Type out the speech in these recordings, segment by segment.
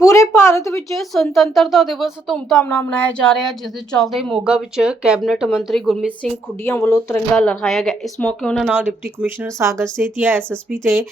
ਪੂਰੇ ਭਾਰਤ ਵਿੱਚ ਸੁਤੰਤਰਤਾ ਦਿਵਸ ਧੂਮਧਾਮ ਨਾਲ ਮਨਾਇਆ ਜਾ ਰਿਹਾ, ਜਿਸ ਦੇ ਚੱਲਦੇ ਮੋਗਾ ਵਿੱਚ ਕੈਬਨਿਟ ਮੰਤਰੀ ਗੁਰਮੀਤ ਸਿੰਘ ਖੁੱਡੀਆਂ ਵੱਲੋਂ ਤਿਰੰਗਾ ਲਹਿਰਾਇਆ ਗਿਆ। ਇਸ ਮੌਕੇ ਉਹਨਾਂ ਨਾਲ deputy commissioner Sagar Setia SSP ਤੇ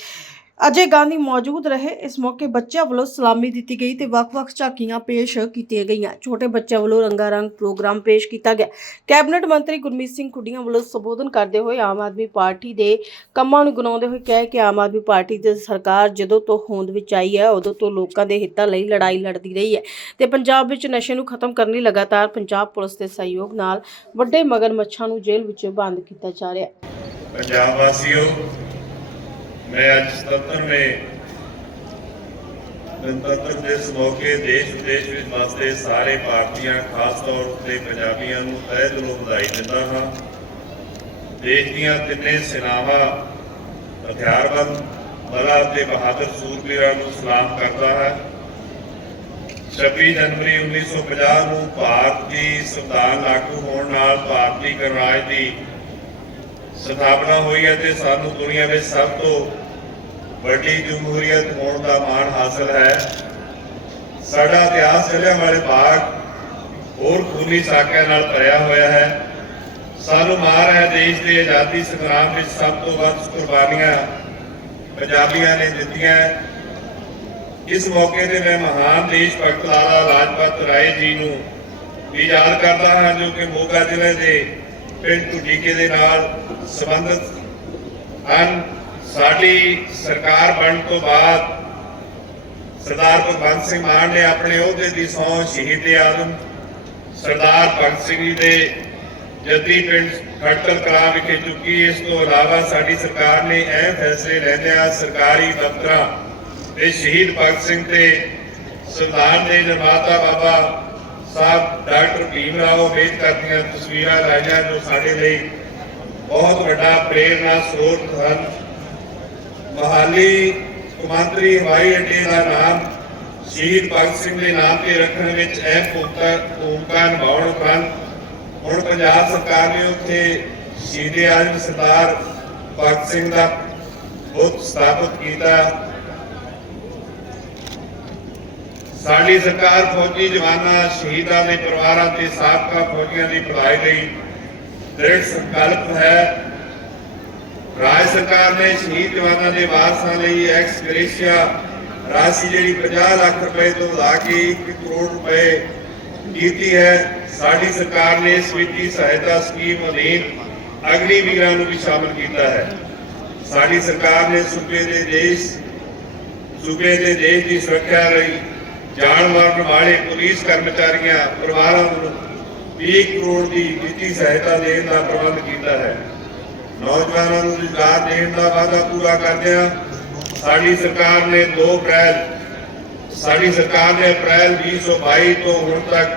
ਅਜੇ ਗਾਂਧੀ ਮੌਜੂਦ ਰਹੇ, ਇਸ ਮੌਕੇ ਬੱਚਿਆਂ ਵੱਲੋਂ ਸਲਾਮੀ ਦਿੱਤੀ ਗਈ ਤੇ ਵੱਖ-ਵੱਖ ਝਾਕੀਆਂ ਪੇਸ਼ ਕੀਤੀਆਂ ਗਈਆਂ। ਛੋਟੇ ਬੱਚਿਆਂ ਵੱਲੋਂ ਰੰਗਾਰੰਗ ਪ੍ਰੋਗਰਾਮ ਪੇਸ਼ ਕੀਤਾ ਗਿਆ। ਕੈਬਨਿਟ ਮੰਤਰੀ ਗੁਰਮੀਤ ਸਿੰਘ ਖੁੱਡੀਆਂ ਵੱਲੋਂ ਸੰਬੋਧਨ ਕਰਦੇ ਹੋਏ ਆਮ ਆਦਮੀ ਪਾਰਟੀ ਦੇ ਕੰਮਾਂ ਨੂੰ ਗਿਣਾਉਂਦੇ ਹੋਏ ਕਿਹਾ ਕਿ ਆਮ ਆਦਮੀ ਪਾਰਟੀ ਦੀ ਸਰਕਾਰ ਜਦੋਂ ਤੋਂ ਹੋਂਦ ਵਿੱਚ ਆਈ ਹੈ, ਉਦੋਂ ਤੋਂ ਲੋਕਾਂ ਦੇ ਹਿੱਤਾਂ ਲਈ ਲੜਾਈ ਲੜਦੀ ਰਹੀ ਹੈ ਤੇ ਪੰਜਾਬ ਵਿੱਚ ਨਸ਼ੇ ਨੂੰ ਖਤਮ ਕਰਨ ਲਈ ਲਗਾਤਾਰ ਪੰਜਾਬ ਪੁਲਿਸ ਦੇ ਸਹਿਯੋਗ ਨਾਲ ਵੱਡੇ ਮਗਰਮੱਛਾਂ ਨੂੰ ਜੇਲ੍ਹ ਵਿੱਚ ਬੰਦ ਕੀਤਾ ਜਾ ਰਿਹਾ ਹੈ। ਪੰਜਾਬ ਵਾਸੀਓ मैं आज 77वें ਗਣਤੰਤਰ ਦਿਵਸ ਮੌਕੇ ਦੇਸ਼ ਵਿਦੇਸ਼ ਵਿੱਚ ਵਸਦੇ ਸਾਰੇ ਭਾਰਤੀਆਂ ਖਾਸ ਤੌਰ ਤੇ ਪੰਜਾਬੀਆਂ ਨੂੰ ਤਹਿ ਦਿਲੋਂ ਵਧਾਈ ਦਿੰਦਾ ਹਾਂ ਦੇਸ਼ ਦੀਆਂ ਤਿੰਨੇ ਸੈਨਾਵਾਂ ਹਥਿਆਰਬੰਦ ਬਲਾਂ ਤੇ ਬਹਾਦਰ ਸੂਰਬੀਰਾਂ ਨੂੰ ਸਲਾਮ ਕਰਦਾ ਹੈ 26 ਜਨਵਰੀ 1950 ਨੂੰ ਭਾਰਤ ਦੀ ਸੰਵਿਧਾਨ ਲਾਗੂ ਹੋਣ ਨਾਲ ਭਾਰਤੀ ਗਣਰਾਜ ਦੀ ਸਥਾਪਨਾ ਹੋਈ ਹੈ ਤੇ ਸਾਨੂੰ ਦੁਨੀਆ ਵਿੱਚ ਸਭ ਤੋਂ ਵੱਡੀ ਜਮਹੂਰੀਅਤ ਹੋਣ ਦਾ ਮਾਣ ਹਾਸਲ ਹੈ। ਸਾਡਾ ਇਤਿਹਾਸ ਜ਼ਿਲ੍ਹਿਆਂ ਵਾਲੇ ਬਾਗ ਹੋਰ ਖੂਨੀ ਸਾਕਿਆਂ ਨਾਲ ਭਰਿਆ ਹੋਇਆ ਹੈ। ਸਾਨੂੰ ਮਾਣ ਹੈ ਦੇਸ਼ ਦੇ ਆਜ਼ਾਦੀ ਸੰਗਰਾਮ ਵਿੱਚ ਸਭ ਤੋਂ ਵੱਧ ਕੁਰਬਾਨੀਆਂ ਪੰਜਾਬੀਆਂ ਨੇ ਦਿੱਤੀਆਂ ਇਸ ਮੌਕੇ ਤੇ ਮੈਂ ਮਹਾਨ ਦੇਸ਼ ਭਗਤ ਲਾਲਾ ਲਾਜਪਤ ਰਾਏ ਜੀ ਨੂੰ ਵੀ ਯਾਦ ਕਰਦਾ ਹਾਂ, ਜੋ ਕਿ ਮੋਗਾ ਜ਼ਿਲ੍ਹੇ ਦੇ ਪਿੰਡ ਟੁੱਡੀਕੇ ਦੇ ਨਾਲ ਸੰਬੰਧਿਤ ਹਨ। ਸਾਡੀ ਸਰਕਾਰ ਬਣਨ ਤੋਂ ਬਾਅਦ ਸਰਦਾਰ ਭਗਵੰਤ ਸਿੰਘ ਮਾਨ ਨੇ ਆਪਣੇ ਅਹੁਦੇ ਦੀ ਸਹੁੰ ਸ਼ਹੀਦ ਆਜ਼ਮ, ਸਰਦਾਰ ਭਗਤ ਸਿੰਘ ਜੀ ਦੇ ਜੱਦੀ ਪਿੰਡ ਖਟਕਲ ਕਲਾਂ ਵਿਖੇ ਚੁੱਕੀ ਇਸ ਤੋਂ ਇਲਾਵਾ ਸਾਡੀ ਸਰਕਾਰ ਨੇ ਇਹ ਫੈਸਲੇ ਲੈਂਦਿਆਂ ਸਰਕਾਰੀ ਦਫ਼ਤਰਾਂ ਤੇ ਸ਼ਹੀਦ ਭਗਤ ਸਿੰਘ ਤੇ ਸੰਵਿਧਾਨ ਦੇ ਨਿਰਮਾਤਾ ਬਾਬਾ ਸਾਹਿਬ ਡਾਕਟਰ ਭੀਮ ਰਾਓ ਅੰਬੇਦਕਰ ਦੀਆਂ ਤਸਵੀਰਾਂ ਲਾਈਆਂ ਜੋ ਸਾਡੇ ਲਈ ਬਹੁਤ ਵੱਡਾ ਪ੍ਰੇਰਨਾ ਸਰੋਤ ਹਨ। ਮਹਾਲੀ ਕੌਮਾਂਤਰੀ ਹਵਾਈ ਅੱਡੇ ਦਾ ਨਾਮ ਸ਼ਹੀਦ ਭਗਤ ਸਿੰਘ ਦੇ ਨਾਮ ਤੇ ਰੱਖਣ ਵਿੱਚ ਅਹਿਮ ਭੂਮਿਕਾ ਭੂਮਿਕਾ ਨਿਭਾਉਣ ਉਪਰੰਤ ਹੁਣ ਪੰਜਾਬ ਸਰਕਾਰ ਨੇ ਉੱਥੇ ਸ਼ਹੀਦ ਆਜ਼ਮ ਸਰਦਾਰ ਭਗਤ ਸਿੰਘ ਦਾ ਬੁੱਤ ਸਥਾਪਿਤ ਕੀਤਾ। ਸਾਡੀ ਸਰਕਾਰ ਫੌਜੀ ਜਵਾਨਾਂ, ਸ਼ਹੀਦਾਂ ਦੇ ਪਰਿਵਾਰਾਂ ਤੇ ਸਾਬਕਾ ਫੌਜੀਆਂ ਦੀ ਭਲਾਈ ਲਈ ਦ੍ਰਿੜ ਸੰਕਲਪ ਹੈ। ਰਾਜ ਸਰਕਾਰ ਨੇ ਸ਼ਹੀਦ ਜਵਾਨਾਂ ਦੇ ਵਾਰਸਾਂ ਲਈ ਐਕਸ ਗ੍ਰੇਸ਼ੀਆ ਰਾਸ਼ੀ ਜਿਹੜੀ 50 ਲੱਖ ਰੁਪਏ ਤੋਂ ਵਧਾ ਕੇ 1 ਕਰੋੜ ਰੁਪਏ ਕੀਤੀ ਹੈ। ਸਾਡੀ ਸਰਕਾਰ ਨੇ ਇਸ ਸਹਾਇਤਾ ਸਕੀਮ ਅਧੀਨ ਅਗਨੀ ਵੀਰਾਂ ਨੂੰ ਵੀ ਸ਼ਾਮਲ ਕੀਤਾ ਹੈ। ਸਾਡੀ ਸਰਕਾਰ ਨੇ ਸੂਬੇ ਦੇ ਦੇਸ਼, ਸੂਬੇ ਦੇ ਦੇਸ਼ ਦੀ ਸੁਰੱਖਿਆ ਲਈ ਜਾਨ ਮਾਰਨ ਵਾਲੇ ਪੁਲਿਸ ਕਰਮਚਾਰੀਆਂ, ਪਰਿਵਾਰਾਂ ਨੂੰ 20 ਕਰੋੜ ਦੀ ਵਿੱਤੀ ਸਹਾਇਤਾ ਦੇਣ ਦਾ ਪ੍ਰਬੰਧ ਕੀਤਾ ਹੈ। ਨੌਜਵਾਨਾਂ ਨੂੰ ਰੁਜ਼ਗਾਰ ਦੇਣ ਦਾ ਵਾਅਦਾ ਪੂਰਾ ਕਰਦਿਆਂ ਸਾਡੀ ਸਰਕਾਰ ਨੇ 2 ਅਪ੍ਰੈਲ, ਸਾਡੀ ਸਰਕਾਰ ਨੇ ਅਪ੍ਰੈਲ 2022 ਤੋਂ ਹੁਣ ਤੱਕ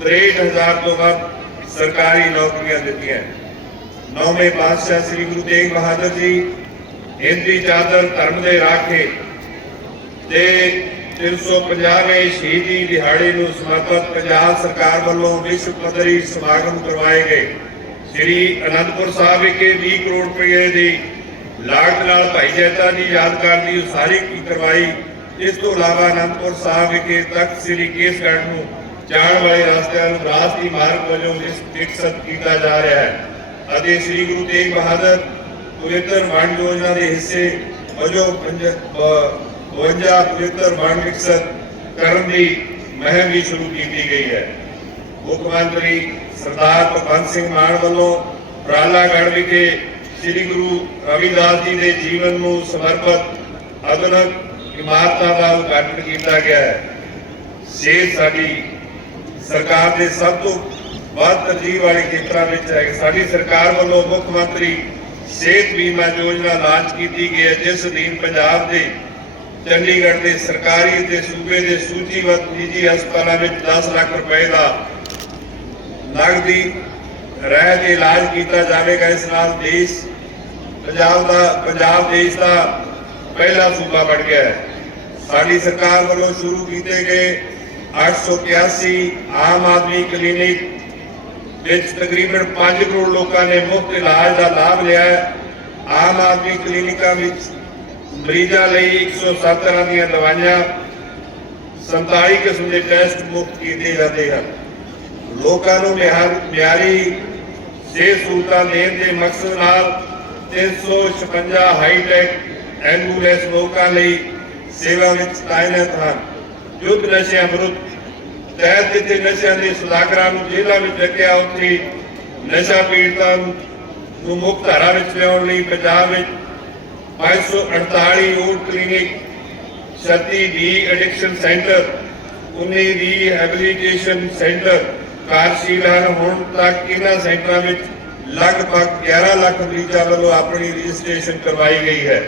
63000 ਤੋਂ ਵੱਧ ਸਰਕਾਰੀ ਨੌਕਰੀਆਂ ਦਿੱਤੀਆਂ ਨੌਵੇਂ ਪਾਤਸ਼ਾਹ ਸ੍ਰੀ ਗੁਰੂ ਤੇਗ ਬਹਾਦਰ ਜੀ, ਹਿੰਦੀ ਚਾਦਰ ਧਰਮ ਦੇ ਰਾਖੇ ਤੇ 350ਵੇਂ ਸ਼ਹੀਦੀ ਦਿਹਾੜੇ ਨੂੰ ਸਮਰਪਿਤ ਪੰਜਾਬ ਸਰਕਾਰ ਵੱਲੋਂ ਵਿਸ਼ਵ ਪੱਧਰੀ ਸਮਾਗਮ ਕਰਵਾਏ ਗਏ। ਸ੍ਰੀ ਅਨੰਦਪੁਰ ਸਾਹਿਬ ਵਿਖੇ 20 ਕਰੋੜ ਰੁਪਏ ਦੀ ਲਾਗਤ ਨਾਲ ਭਾਈ ਜੈਤਾ ਦੀ ਯਾਦਗਾਰ ਦੀ ਉਸਾਰੀ ਕੀ ਕਰਵਾਈ। ਇਸ ਤੋਂ ਇਲਾਵਾ ਅਨੰਦਪੁਰ ਸਾਹਿਬ ਵਿਖੇ ਤਖਤ ਸ੍ਰੀ ਕੇਸਗੜ੍ਹ ਨੂੰ ਜਾਣ ਵਾਲੇ ਰਸਤਿਆਂ ਨੂੰ ਰਾਸ਼ਟਰੀ ਮਾਰਗ ਵਜੋਂ ਵਿਸ- ਕੀਤਾ ਜਾ ਰਿਹਾ ਹੈ ਅਤੇ ਸ੍ਰੀ ਗੁਰੂ ਤੇਗ ਬਹਾਦਰ ਪਵਿੱਤਰ ਵਣ ਯੋਜਨਾ ਦੇ ਹਿੱਸੇ ਵਜੋਂ 52 ਪਵਿੱਤਰ ਵਣ ਵਿਕਸਤ ਕਰਨ ਦੀ ਮੁਹਿੰਮ ਵੀ ਸ਼ੁਰੂ ਕੀਤੀ ਗਈ ਹੈ। ਮੁੱਖ ਮੰਤਰੀ ਸਰਦਾਰ ਭਗਵੰਤ ਸਿੰਘ ਮਾਨ ਵੱਲੋਂ ਪ੍ਰਾਲਾਗੜ੍ਹ ਵਿਖੇ ਸ੍ਰੀ ਗੁਰੂ ਰਵਿਦਾਸ ਜੀ ਦੇ ਜੀਵਨ ਨੂੰ ਸਮਰਪਿਤ ਆਧੁਨਿਕ ਇਮਾਰਤਾਂ ਦਾ ਉਦਘਾਟਨ ਕੀਤਾ ਗਿਆ ਹੈ। ਸਿਹਤ ਸਾਡੀ ਸਰਕਾਰ ਦੇ ਸਭ ਤੋਂ ਵੱਧ ਤਰਜੀਹ ਵਾਲੇ ਖੇਤਰਾਂ ਵਿੱਚ ਹੈ ਸਾਡੀ ਸਰਕਾਰ ਵੱਲੋਂ ਮੁੱਖ ਮੰਤਰੀ ਸਿਹਤ ਬੀਮਾ ਯੋਜਨਾ ਲਾਂਚ ਕੀਤੀ ਗਈ ਹੈ, ਜਿਸ ਅਧੀਨ ਪੰਜਾਬ ਦੇ ਚੰਡੀਗੜ੍ਹ ਦੇ ਸਰਕਾਰੀ ਤੇ ਸੂਬੇ ਦੇ ਸੂਚੀਬੱਧ ਨਿੱਜੀ ਹਸਪਤਾਲਾਂ ਵਿੱਚ 10 ਲੱਖ ਰੁਪਏ ਦਾ ਨਗਦੀ ਰਹਿ ਦੇ ਇਲਾਜ ਕੀਤਾ ਜਾਵੇਗਾ। ਇਸ ਨਾਲ ਦੇਸ਼, ਪੰਜਾਬ ਦਾ, ਪੰਜਾਬ ਦੇਸ਼ ਦਾ ਪਹਿਲਾ ਸੂਬਾ ਬਣ ਗਿਆ ਹੈ। ਸਾਡੀ ਸਰਕਾਰ ਵੱਲੋਂ ਸ਼ੁਰੂ ਕੀਤੇ ਗਏ 881 ਆਮ ਆਦਮੀ ਕਲੀਨਿਕ ਵਿੱਚ ਤਕਰੀਬਨ 5 ਕਰੋੜ ਲੋਕਾਂ ਨੇ ਮੁਫਤ ਇਲਾਜ ਦਾ ਲਾਭ ਲਿਆ ਹੈ। ਆਮ ਆਦਮੀ ਕਲੀਨਿਕਾਂ ਵਿੱਚ ਮਰੀਜ਼ਾਂ ਲਈ 107 ਤਰ੍ਹਾਂ ਦੀਆਂ ਦਵਾਈਆਂ 47 ਕਿਸਮ ਦੇ ਟੈਸਟ ਮੁਫਤ ਕੀਤੇ ਜਾਂਦੇ ਹਨ। ਲੋਕਾਂ ਨੂੰ ਮਿਆਰ- ਮਿਆਰੀ ਸਿਹਤ ਸਹੂਲਤਾਂ ਦੇਣ ਦੇ ਮਕਸਦ ਨਾਲ 356 ਹਾਈਟੈਕ ਐਂਬੂਲੈਂਸ ਲੋਕਾਂ ਲਈ ਸੇਵਾ ਵਿੱਚ ਤਾਇਨਾਤ ਹਨ। ਯੁੱਧ ਨਸ਼ਿਆਂ ਵਿਰੁੱਧ ਤਹਿਤ ਜਿੱਥੇ ਨਸ਼ਿਆਂ ਦੇ ਸੁਦਾਗਰਾਂ ਨੂੰ ਜੇਲ੍ਹਾਂ ਵਿੱਚ ਰੱਖਿਆ, ਉੱਥੇ ਨਸ਼ਾ ਪੀੜਤਾਂ ਨੂੰ ਮੁੱਖ ਧਾਰਾ ਵਿੱਚ ਲਿਆਉਣ ਲਈ ਪੰਜਾਬ ਵਿੱਚ 548 OAT clinic 36 de addiction centre 19 rehabilitation centre ਕਾਰਜਸ਼ੀਲ ਹਨ ਹੁਣ ਤੱਕ ਇਹਨਾਂ ਸੈਂਟਰਾਂ ਵਿੱਚ ਲਗਭਗ 11 ਲੱਖ ਮਰੀਜ਼ਾਂ ਵੱਲੋਂ ਆਪਣੀ ਰਜਿਸਟ੍ਰੇਸ਼ਨ ਕਰਵਾਈ ਗਈ ਹੈ।